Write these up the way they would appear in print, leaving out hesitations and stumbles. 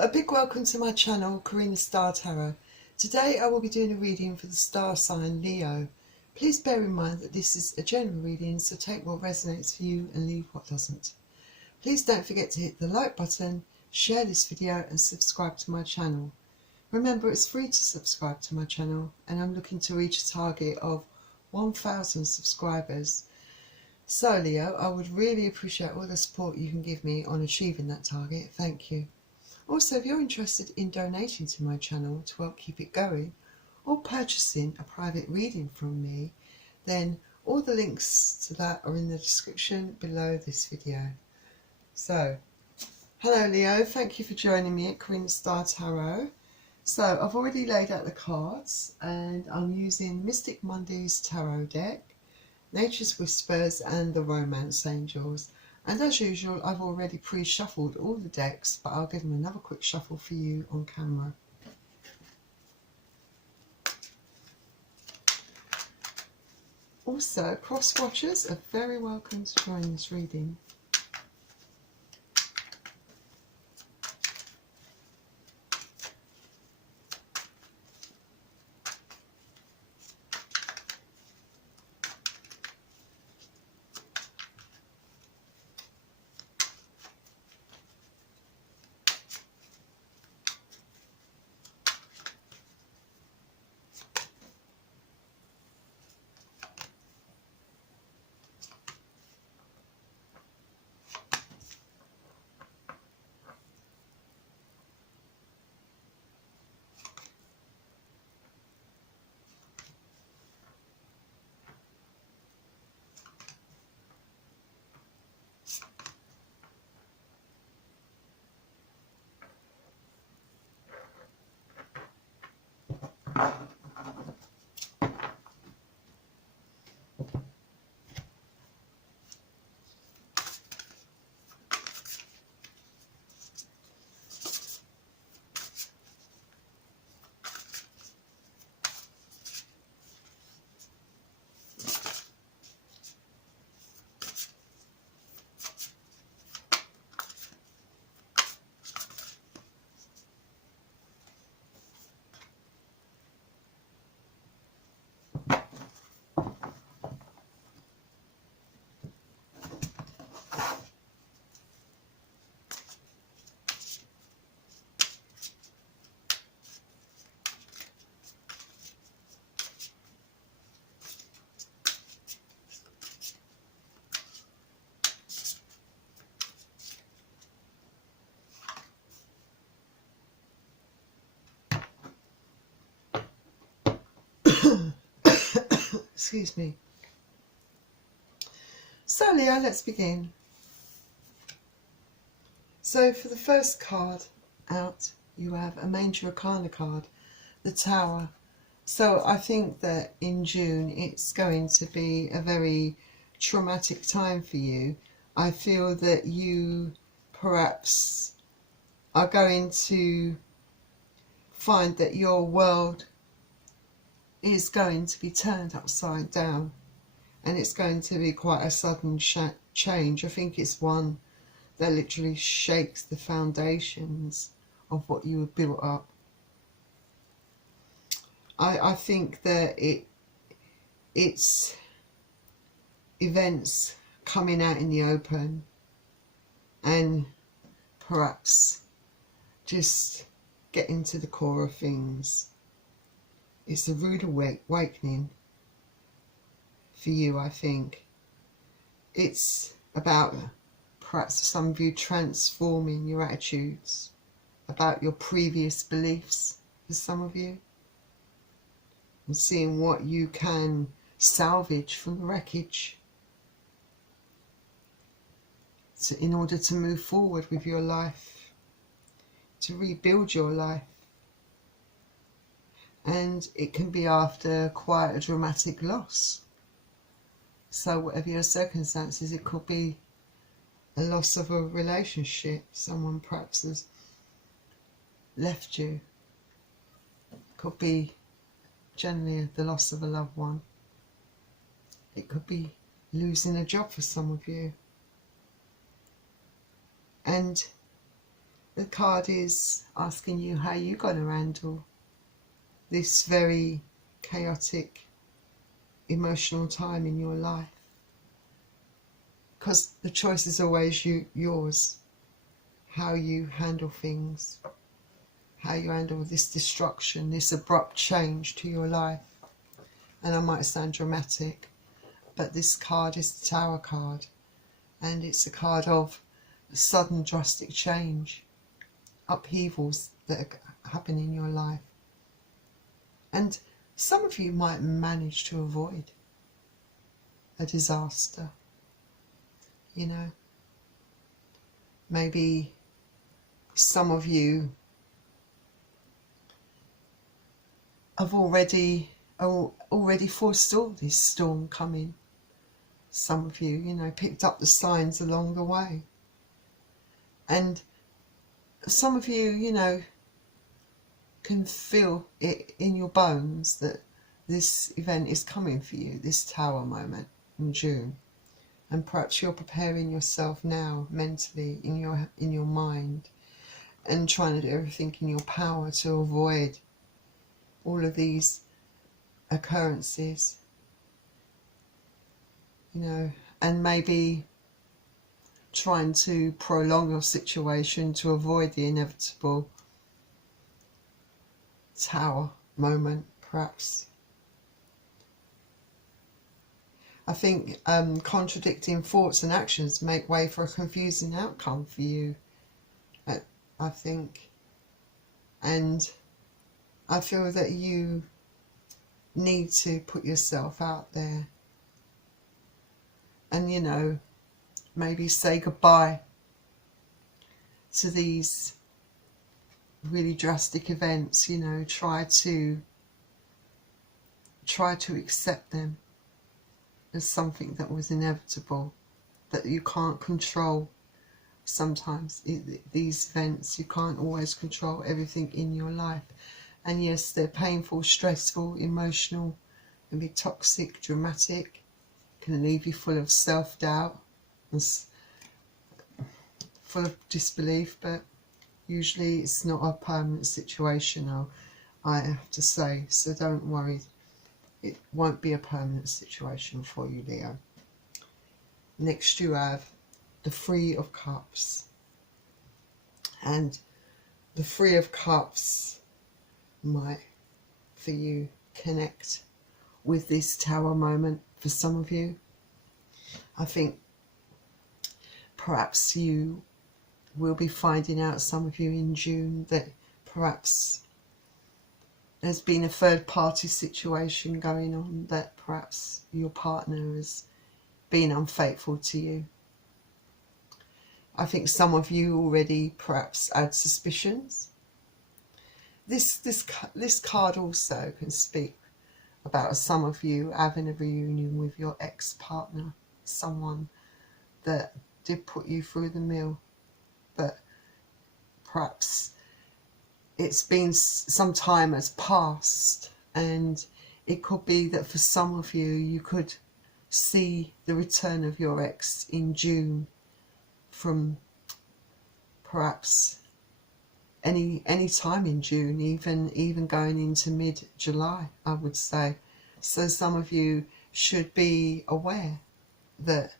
a big welcome to my channel, Karina Star Tarot. Today I will be doing a reading for the star sign Leo. Please bear in mind that this is a general reading, so take what resonates for you and leave what doesn't. Please don't forget to hit the like button, share this video and subscribe to my channel. Remember, it's free to subscribe to my channel and I'm looking to reach a target of 1,000 subscribers. So Leo, I would really appreciate all the support you can give me on achieving that target. Thank you. Also, if you're interested in donating to my channel to help keep it going, or purchasing a private reading from me, then all the links to that are in the description below this video. So, hello Leo, thank you for joining me at Karina Star Tarot. So, I've already laid out the cards and I'm using Mystic Monday's Tarot deck, Nature's Whispers and the Romance Angels. And as usual, I've already pre-shuffled all the decks, but I'll give them another quick shuffle for you on camera. Also, cross-watchers are very welcome to join this reading. Excuse me. So Leo, let's begin. So for the first card out, you have a Major Arcana card, the Tower. So I think that in June it's going to be a very traumatic time for you. I feel that you perhaps are going to find that your world is going to be turned upside down, and it's going to be quite a sudden change. I think it's one that literally shakes the foundations of what you have built up. I think that it's events coming out in the open and perhaps just getting to the core of things. It's a rude awakening for you, I think. It's about perhaps some of you transforming your attitudes about your previous beliefs for some of you, and seeing what you can salvage from the wreckage in order to move forward with your life, to rebuild your life. And it can be after quite a dramatic loss. So whatever your circumstances, it could be a loss of a relationship. Someone perhaps has left you. It could be generally the loss of a loved one. It could be losing a job for some of you. And the card is asking you how you're going to handle this very chaotic emotional time in your life. Because the choice is always yours. How you handle things. How you handle this destruction, this abrupt change to your life. And I might sound dramatic, but this card is the Tower card. And it's a card of sudden drastic change. Upheavals that happen in your life. And some of you might manage to avoid a disaster. You know, maybe some of you have already foresaw this storm coming. Some of you, you know, picked up the signs along the way. And some of you, you know, can feel it in your bones that this event is coming for you, this Tower moment in June. And perhaps you're preparing yourself now mentally in your mind and trying to do everything in your power to avoid all of these occurrences, you know, and maybe trying to prolong your situation to avoid the inevitable Tower moment, perhaps. I think contradicting thoughts and actions make way for a confusing outcome for you, I think. And I feel that you need to put yourself out there and, you know, maybe say goodbye to these really drastic events, you know, try to accept them as something that was inevitable, that you can't control. Sometimes these events, you can't always control everything in your life. And yes, they're painful, stressful, emotional, can be toxic, dramatic, can leave you full of self-doubt and full of disbelief, but usually it's not a permanent situation, I have to say, so don't worry. It won't be a permanent situation for you, Leo. Next you have the Three of Cups. And the Three of Cups might, for you, connect with this Tower moment for some of you. I think perhaps you will be finding out, some of you in June, that perhaps there's been a third party situation going on, that perhaps your partner has been unfaithful to you. I think some of you already perhaps had suspicions. This card also can speak about some of you having a reunion with your ex-partner, someone that did put you through the mill, but perhaps it's been some time has passed, and it could be that for some of you, you could see the return of your ex in June, from perhaps any time in June, even going into mid-July, I would say. So some of you should be aware that,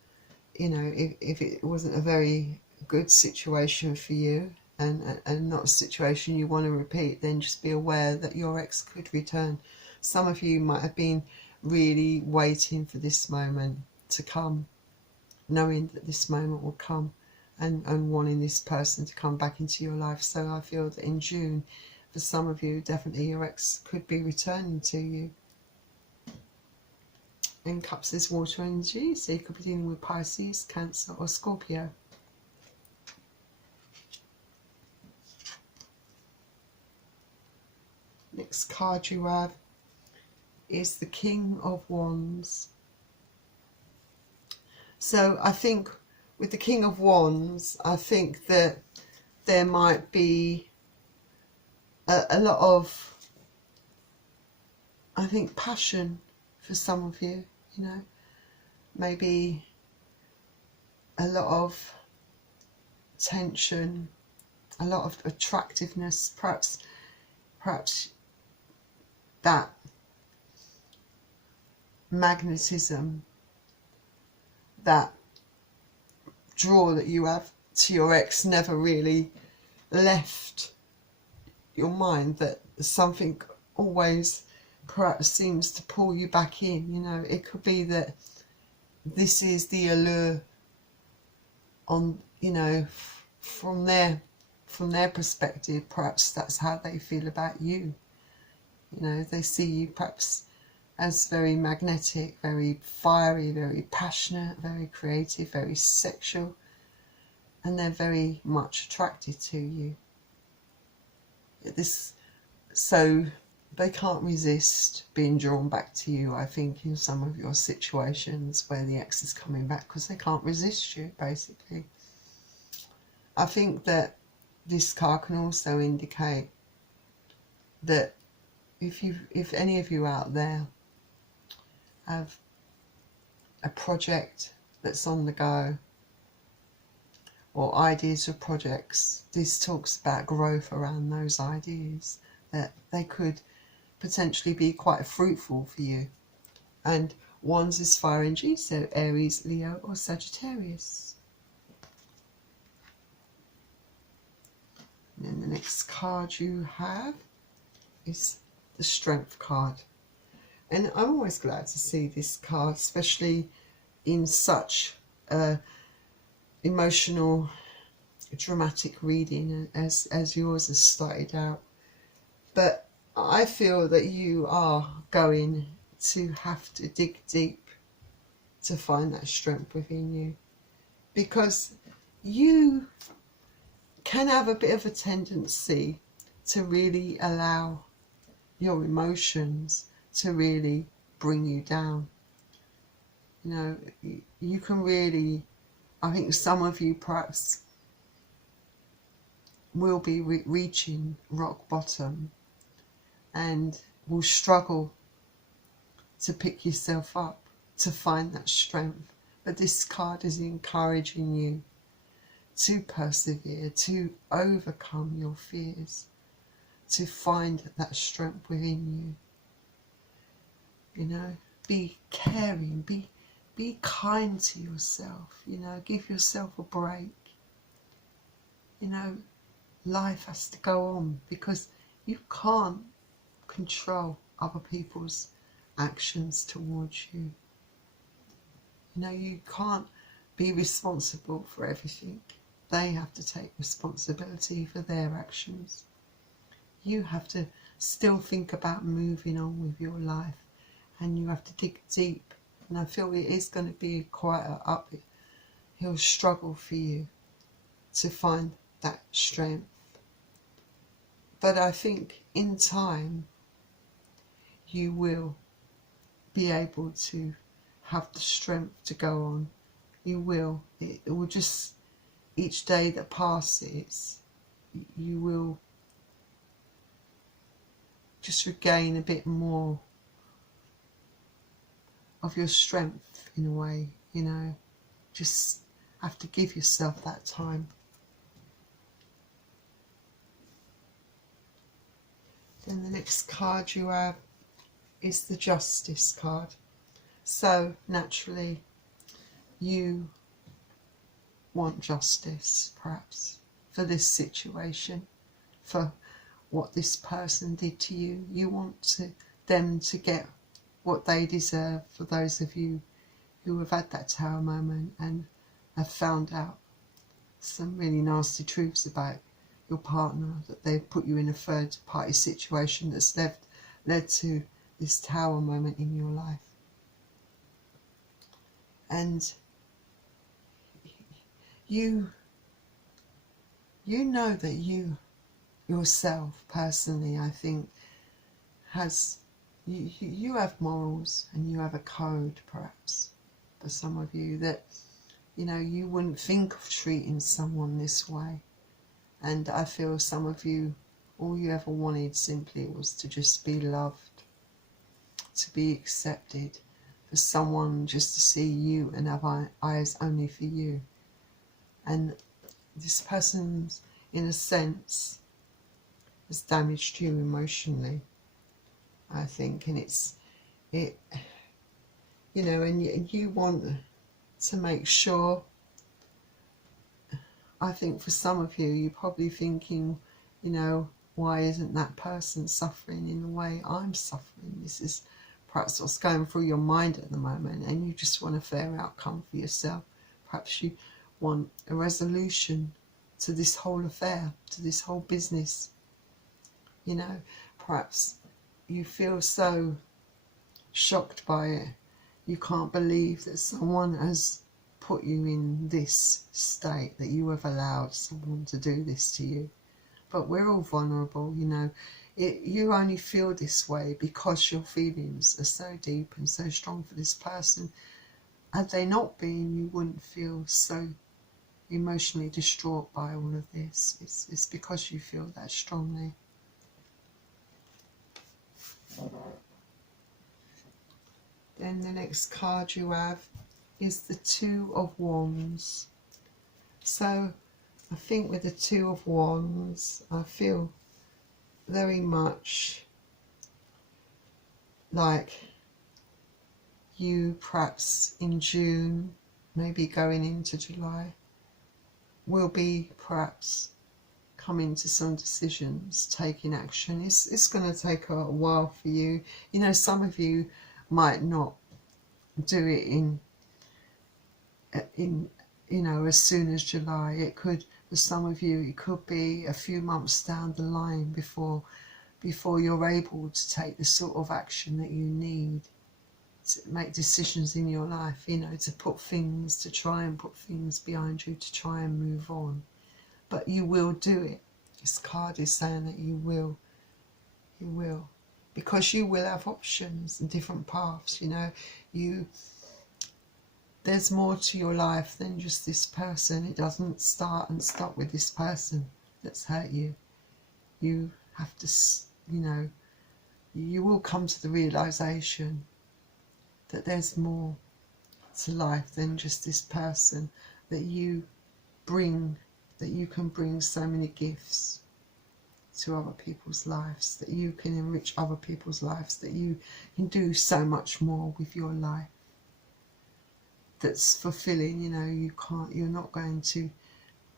you know, if it wasn't a very good situation for you, and not a situation you want to repeat, then just be aware that your ex could return. Some of you might have been really waiting for this moment to come, knowing that this moment will come, and wanting this person to come back into your life. So I feel that in June, for some of you, definitely your ex could be returning to you. And Cups is water energy, so you could be dealing with Pisces, Cancer or Scorpio. Next card you have is the King of Wands. So I think with the King of Wands, I think that there might be a lot of, I think, passion for some of you, you know, maybe a lot of tension, a lot of attractiveness, perhaps that magnetism, that draw that you have to your ex never really left your mind, that something always perhaps seems to pull you back in. You know, it could be that this is the allure on, you know, from their perspective. Perhaps that's how they feel about you. You know, they see you perhaps as very magnetic, very fiery, very passionate, very creative, very sexual, and they're very much attracted to you. So they can't resist being drawn back to you, I think, in some of your situations where the ex is coming back, because they can't resist you, basically. I think that this card can also indicate that if any of you out there have a project that's on the go, or ideas of projects, this talks about growth around those ideas, that they could potentially be quite fruitful for you. And wands is fire energy, so Aries, Leo or Sagittarius. And then the next card you have is the Strength card. And I'm always glad to see this card, especially in such a emotional, dramatic reading as yours has started out. But I feel that you are going to have to dig deep to find that strength within you, because you can have a bit of a tendency to really allow your emotions to really bring you down. You know, you can really, I think some of you perhaps will be reaching rock bottom and will struggle to pick yourself up, to find that strength. But this card is encouraging you to persevere, to overcome your fears, to find that strength within you. You know, be caring, be kind to yourself, you know, give yourself a break. You know, life has to go on, because you can't control other people's actions towards you. You know, you can't be responsible for everything. They have to take responsibility for their actions. You have to still think about moving on with your life, and you have to dig deep. And I feel it is going to be quite an uphill struggle for you to find that strength. But I think in time you will be able to have the strength to go on. You will. It will just, each day that passes, you will just regain a bit more of your strength in a way, you know. Just have to give yourself that time. Then the next card you have is the Justice card. So naturally you want justice, perhaps, for this situation, for what this person did to you. You want them to get what they deserve. For those of you who have had that tower moment and have found out some really nasty truths about your partner, that they've put you in a third party situation that's led to this tower moment in your life. And you know that you yourself personally, I think, you have morals and you have a code, perhaps, for some of you, that, you know, you wouldn't think of treating someone this way. And I feel some of you, all you ever wanted simply was to just be loved, to be accepted, for someone just to see you and have eyes only for you. And this person's in a sense, has damaged you emotionally, I think. And it, you know, and you want to make sure, I think for some of you, you're probably thinking, you know, why isn't that person suffering in the way I'm suffering? This is perhaps what's going through your mind at the moment, and you just want a fair outcome for yourself. Perhaps you want a resolution to this whole affair, to this whole business. You know, perhaps you feel so shocked by it. You can't believe that someone has put you in this state, that you have allowed someone to do this to you. But we're all vulnerable, you know. You only feel this way because your feelings are so deep and so strong for this person. Had they not been, you wouldn't feel so emotionally distraught by all of this. It's because you feel that strongly. Then the next card you have is the Two of Wands. So I think with the Two of Wands, I feel very much like you perhaps in June, maybe going into July, will be perhaps coming to some decisions, taking action. It's going to take a while for you. You know, some of you might not do it in you know, as soon as July. It could, for some of you, it could be a few months down the line before you're able to take the sort of action that you need to make decisions in your life, you know, to try and put things behind you, to try and move on. But you will do it. This card is saying that you will, because you will have options and different paths, you know. There's more to your life than just this person. It doesn't start and stop with this person that's hurt you. You have to, you know, you will come to the realization that there's more to life than just this person, that you can bring so many gifts to other people's lives, that you can enrich other people's lives, that you can do so much more with your life that's fulfilling. You know, you're not going to,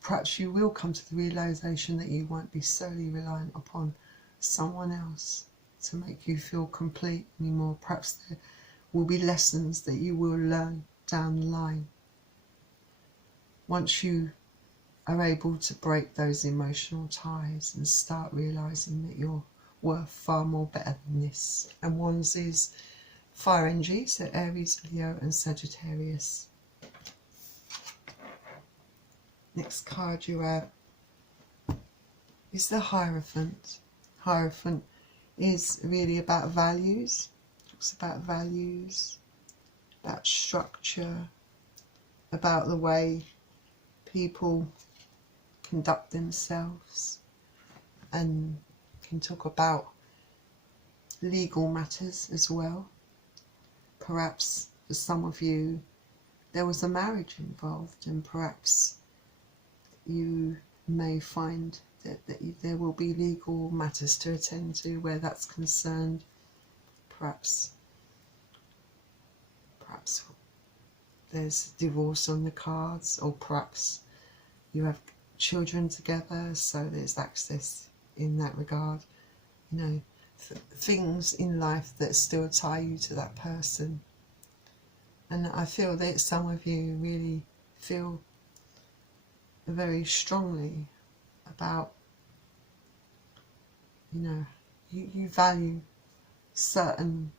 perhaps you will come to the realization that you won't be solely reliant upon someone else to make you feel complete anymore. Perhaps there will be lessons that you will learn down the line once you are able to break those emotional ties and start realizing that you're worth far more, better than this. And Wands is fire energy, so Aries, Leo and Sagittarius. Next card you have is the Hierophant. Hierophant is really about values. Talks about values, about structure, about the way people conduct themselves, and can talk about legal matters as well. Perhaps for some of you there was a marriage involved, and perhaps you may find that there will be legal matters to attend to where that's concerned. Perhaps there's divorce on the cards, or perhaps you have children together, so there's access in that regard. You know, things in life that still tie you to that person. And I feel that some of you really feel very strongly about, you know, you value certain,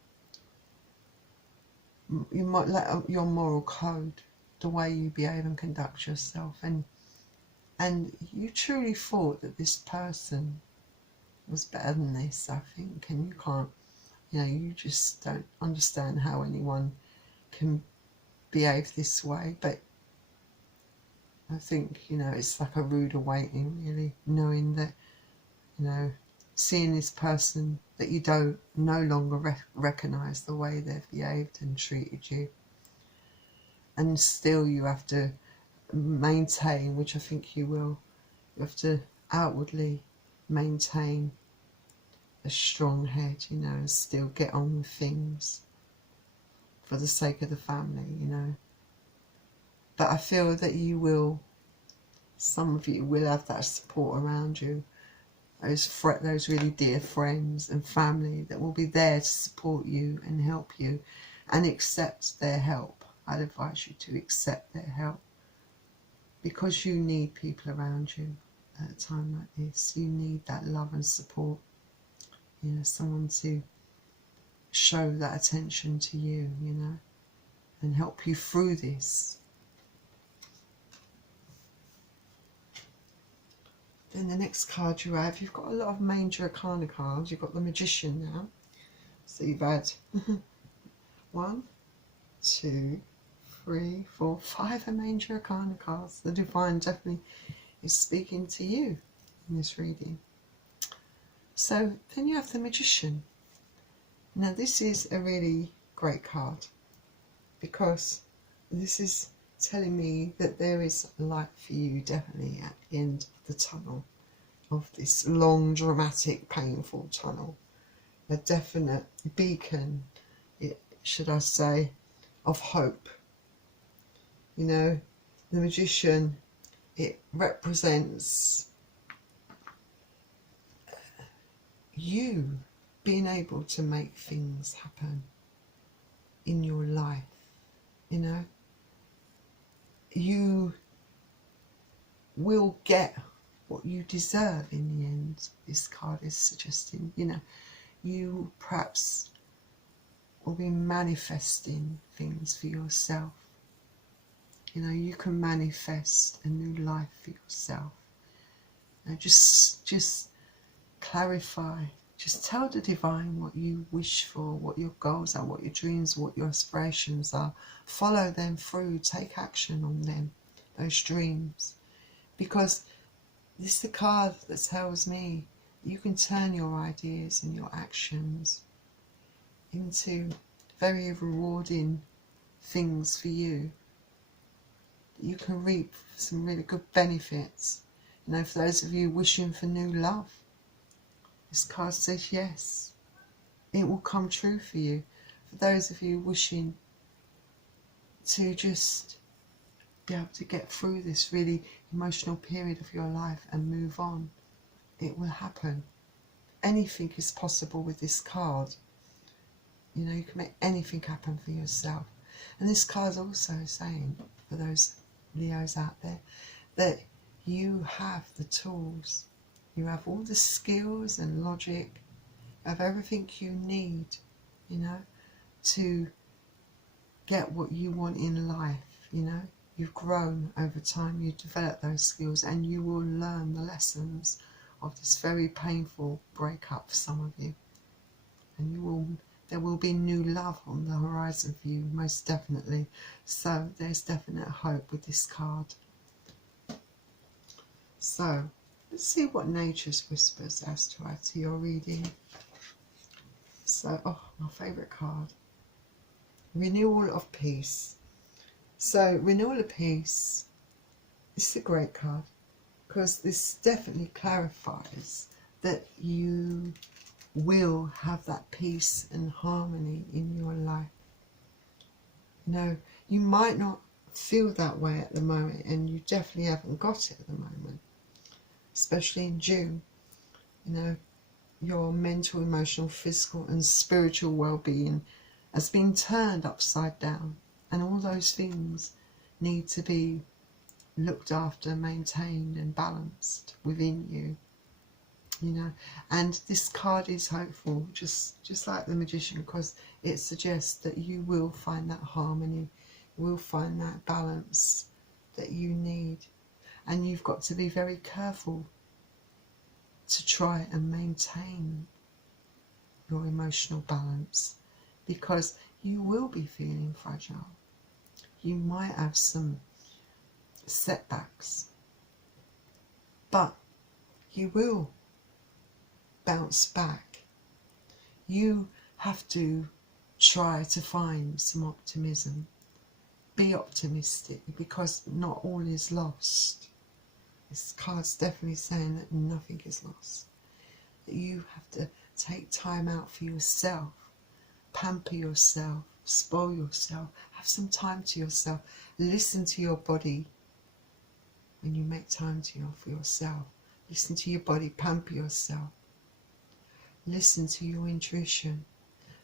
you might let your moral code, the way you behave and conduct yourself, and you truly thought that this person was better than this, I think, and you can't, you know, you just don't understand how anyone can behave this way. But I think, you know, it's like a rude awakening, really, knowing that, you know, seeing this person that you don't no longer recognise the way they've behaved and treated you, and still you have to maintain, which I think you will, you have to outwardly maintain a strong head, you know, and still get on with things for the sake of the family, you know. But I feel that you will, some of you will have that support around you, those really dear friends and family that will be there to support you and help you and accept their help. I'd advise you to accept their help, because you need people around you at a time like this. You need that love and support, you know, someone to show that attention to you, you know, and help you through this. Then the next card you have, you've got a lot of major arcana cards. You've got the Magician now. So you've had 1, 2, 3, 4, 5 major arcana cards. The Divine definitely is speaking to you in this reading. So then you have the Magician. Now this is a really great card, because this is telling me that there is light for you definitely at the end of the tunnel, of this long, dramatic, painful tunnel. A definite beacon, should I say, of hope. You know, the Magician, it represents you being able to make things happen in your life, you know. You will get what you deserve in the end, this card is suggesting. You know, you perhaps will be manifesting things for yourself. You know, you can manifest a new life for yourself. Now just clarify, just tell the Divine what you wish for, what your goals are, what your dreams, what your aspirations are. Follow them through, take action on them, those dreams. Because this is the card that tells me you can turn your ideas and your actions into very rewarding things for you. You can reap some really good benefits. You know, for those of you wishing for new love, this card says yes, it will come true for you. For those of you wishing to just be able to get through this really emotional period of your life and move on, it will happen. Anything is possible with this card. You know, you can make anything happen for yourself. And this card is also saying, for those Leos out there, that you have the tools. You have all the skills and logic, you have everything you need, you know, to get what you want in life, you know. You've grown over time, you develop those skills, and you will learn the lessons of this very painful breakup for some of you. And there will be new love on the horizon for you, most definitely. So there's definite hope with this card. So let's see what Nature's Whispers has to add to your reading. So, oh, my favourite card. Renewal of Peace. So, Renewal of Peace, this is a great card, because this definitely clarifies that you will have that peace and harmony in your life. You know, you might not feel that way at the moment, and you definitely haven't got it at the moment, especially in June. You know, your mental, emotional, physical and spiritual well-being has been turned upside down, and all those things need to be looked after, maintained and balanced within you, you know. And this card is hopeful, just like the Magician, because it suggests that you will find that harmony, you will find that balance that you need. And you've got to be very careful to try and maintain your emotional balance, because you will be feeling fragile. You might have some setbacks, but you will bounce back. You have to try to find some optimism. Be optimistic, because not all is lost. This card's definitely saying that nothing is lost. That you have to take time out for yourself, pamper yourself, spoil yourself, have some time to yourself, listen to your body when you make time for yourself. Listen to your body, pamper yourself. Listen to your intuition.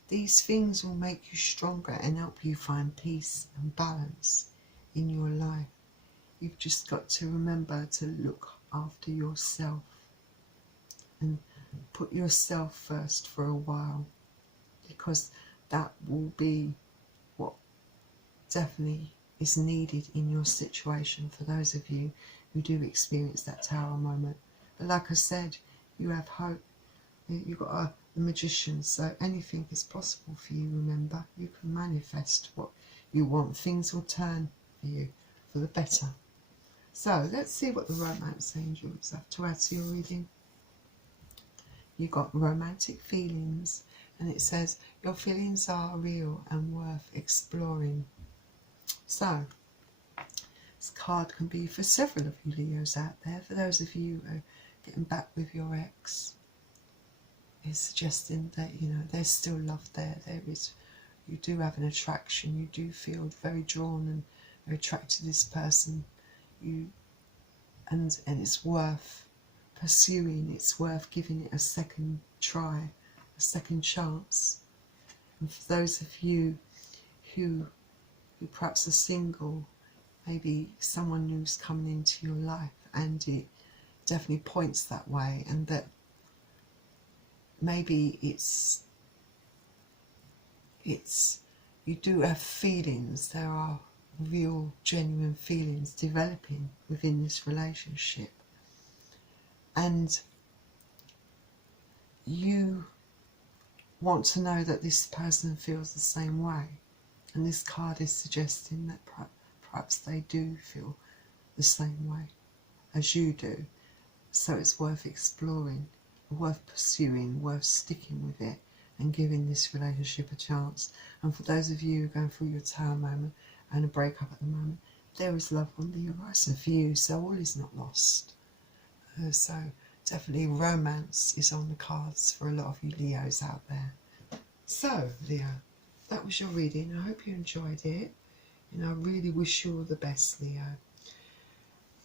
These things will make you stronger and help you find peace and balance in your life. You've just got to remember to look after yourself and put yourself first for a while, because that will be what definitely is needed in your situation for those of you who do experience that tower moment. But like I said, you have hope. You've got the magician, so anything is possible for you. Remember, you can manifest what you want. Things will turn for you for the better. So let's see what the romance angels have to add to your reading. You've got romantic feelings, and it says your feelings are real and worth exploring. So this card can be for several of you Leos out there. For those of you who are getting back with your ex, it's suggesting that, you know, there's still love there. You do have an attraction. You do feel very drawn and very attracted to this person. And it's worth pursuing. It's worth giving it a second try, a second chance. And for those of you who perhaps are single, maybe someone who's coming into your life, and it definitely points that way, and that maybe it's you do have feelings. There are real, genuine feelings developing within this relationship, and you want to know that this person feels the same way. And this card is suggesting that perhaps they do feel the same way as you do. So it's worth exploring, worth pursuing, worth sticking with it and giving this relationship a chance. And for those of you going through your tower moment and a breakup at the moment, there is love on the horizon for you, so all is not lost. So definitely romance is on the cards for a lot of you Leos out there. So Leo, that was your reading. I hope you enjoyed it, and I really wish you all the best, Leo.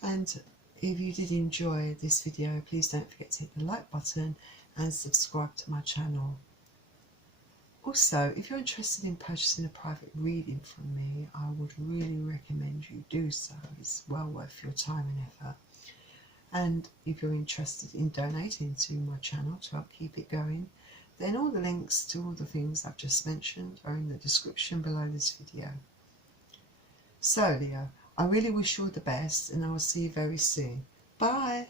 And if you did enjoy this video, please don't forget to hit the like button and subscribe to my channel. Also, if you're interested in purchasing a private reading from me, I would really recommend you do so. It's well worth your time and effort. And if you're interested in donating to my channel to help keep it going, then all the links to all the things I've just mentioned are in the description below this video. So Leo, I really wish you all the best, and I will see you very soon. Bye!